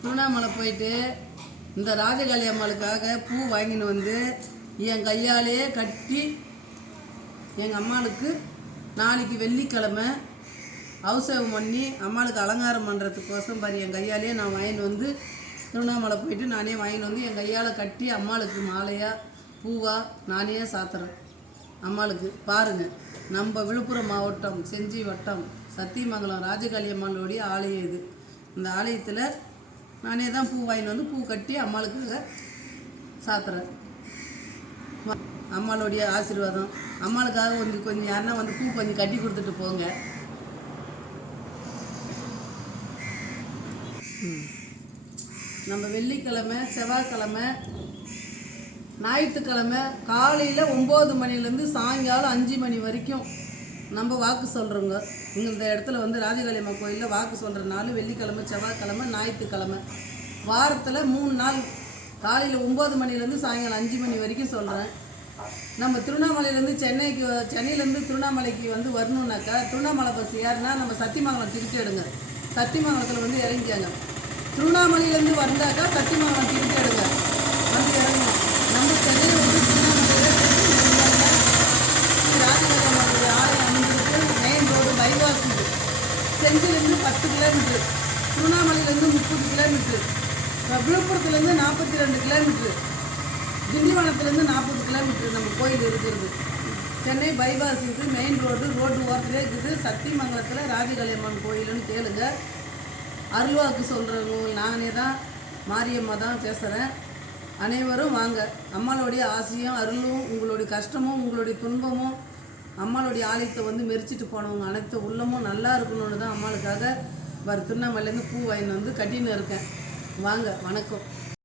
திருவண்ணாமலை போயிட்டு இந்த ராஜகாளி அம்மாளுக்காக பூ வாங்கின்னு வந்து என் கையாலே கட்டி எங்கள் அம்மாளுக்கு நாளைக்கு வெள்ளிக்கிழமை அவசரம் பண்ணி அம்மாளுக்கு அலங்காரம் பண்ணுறதுக்கோசம் பாரு என் கையாலே நான் வாங்கிட்டு வந்து திருவண்ணாமலை போயிட்டு நானே வாங்கிட்டு வந்து என் கையால் கட்டி அம்மாளுக்கு மாலையாக பூவாக நானே சாத்துறேன். அம்மாளுக்கு பாருங்கள், நம்ம விழுப்புரம் மாவட்டம் செஞ்சி வட்டம் சத்தியமங்கலம் ராஜகாளி அம்மாளுடைய ஆலயம் இது. இந்த ஆலயத்தில் நானே தான் பூ வாங்கிட்டு வந்து பூ கட்டி அம்மாளுக்கு சாத்துறேன். அம்மாளுடைய ஆசீர்வாதம் அம்மாளுக்காக கொஞ்சம் யாருன்னா வந்து பூ கொஞ்சம் கட்டி கொடுத்துட்டு போங்க. நம்ம வெள்ளிக்கிழமை, செவ்வாய்க்கிழமை, ஞாயிற்றுக்கிழமை காலையில் 9 மணிலேருந்து சாயங்காலம் 5 மணி வரைக்கும் நம்ம வாக்கு சொல்கிறோங்க. இந்த இடத்துல வந்து ராஜகாளி அம்மா கோயிலில் வாக்கு சொல்கிற நாள் வெள்ளிக்கிழமை, செவ்வாய்க்கிழமை, ஞாயிற்றுக்கிழமை. வாரத்தில் 3 நாள் காலையில் 9 மணிலேருந்து சாயங்காலம் 5 மணி வரைக்கும் சொல்கிறேன். நம்ம திருவண்ணாமலையிலேருந்து சென்னையிலேருந்து திருவண்ணாமலைக்கு வந்து வரணுன்னாக்கா திருவண்ணாமலை பஸ் ஏறினா நம்ம சத்தியமங்கலம் டிக்கெட் எடுங்க. சத்தியமங்கலத்தில் வந்து இறங்கிக்காங்க. திருவண்ணாமலையிலேருந்து வந்தாக்கா சத்தியமங்கலம் டிக்கெட் எடுங்க, வந்து இறங்கணும். நம்ம சென்னையில் வந்து திருவண்ணாமலையில் ராஜகாளி அம்மாவுடைய ஆலயம் அமைஞ்சிருக்கு. மெயின் ரோடு பைபாஸ் இது. செஞ்சிலேருந்து 10 கிலோமீட்ரு, திருவண்ணாமலையிலேருந்து 30 கிலோமீட்ரு, விழுப்புரத்துலேருந்து 42 கிலோமீட்ரு, திண்டிவனத்துலேருந்து 40 கிலோமீட்ரு நம்ம கோயில் இருக்கிறது. சென்னை பைபாஸ் இருக்குது, மெயின் ரோடு ஓரத்துலேயே இருக்குது. சத்தியமங்கலத்தில் ராஜகாளி அம்மன் கோயிலுன்னு கேளுங்க. அருள்வாக்கு சொல்கிறவங்க நானே தான், மாரியம்மா தான் பேசுகிறேன். அனைவரும் வாங்க. அம்மாளுடைய ஆசையும் அருளும் உங்களுடைய கஷ்டமும் உங்களுடைய துன்பமும் அம்மாளுடைய ஆலயத்தை வந்து மெரிச்சிட்டு போனவங்க அனைத்து உள்ளமும் நல்லா இருக்கணும்னு தான் அம்மாளுக்காக திருவண்ணாமலையிலேருந்து பூ வாங்கின்னு வந்து கட்டின்னு இருக்கேன். வாங்க, வணக்கம்.